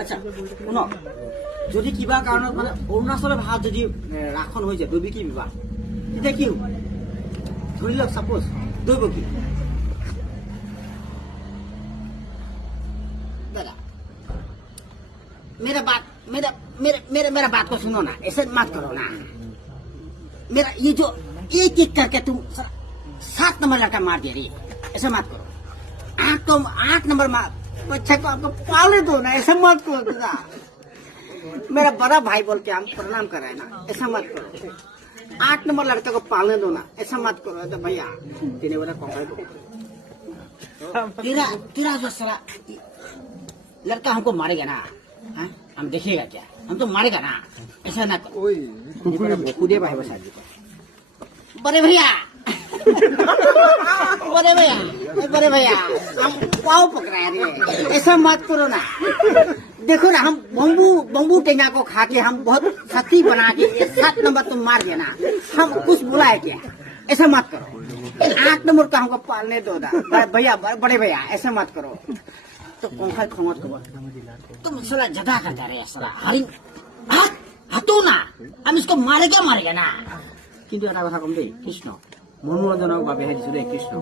আচ্ছা শুনক যদি কিবা কাৰণত মানে অৰুণাচলৰ ভাষাত যদি ৰাখন হৈ যায় দৈৱিকী বিবাহ তেতিয়া কি হ'ব ধৰি লওক সাপোজ দৈৱকী दादा मेरा बात को सुनो ना ऐसे मत करो ना मेरा ये जो एक एक करके तुम 7 नंबर लड़का मार दे रही ऐसा मत करो 8 नंबर बच्चा को आपको पालने दो ना ऐसा मत करो दादा मेरा बड़ा भाई बोल के हम प्रणाम कर रहे हैं ना ऐसा मत करो 8 नंबर लड़के को पालने दो ना ऐसा मत करो तो भैया तेरे वाला कौन तेरा जो सारा लड़का हमको मारेगा ना हाँ? हम देखेगा क्या हम तो मारेगा ना ऐसा ना करो खुदे भाई बसा जी बड़े भैया बड़े भैया हम पाव पकड़ा रहे ऐसा मत करो ना देखो ना हम बम्बू टेंगा को खा के हम बहुत शक्ति बना के 7 नंबर तुम मार देना हम कुछ बुला है क्या ऐसा मत करो 8 नंबर का हमको पालने दो भैया बड़े भैया ऐसा मत करो तो कौन खमत खबर तुम साला जदा करता रहे साला हरिन हाथो ना हम इसको मारेगा ना किंतु এটা কথা কম দেই কৃষ্ণ মনোৰঞ্জনৰ বাবে দিছো দেই কৃষ্ণ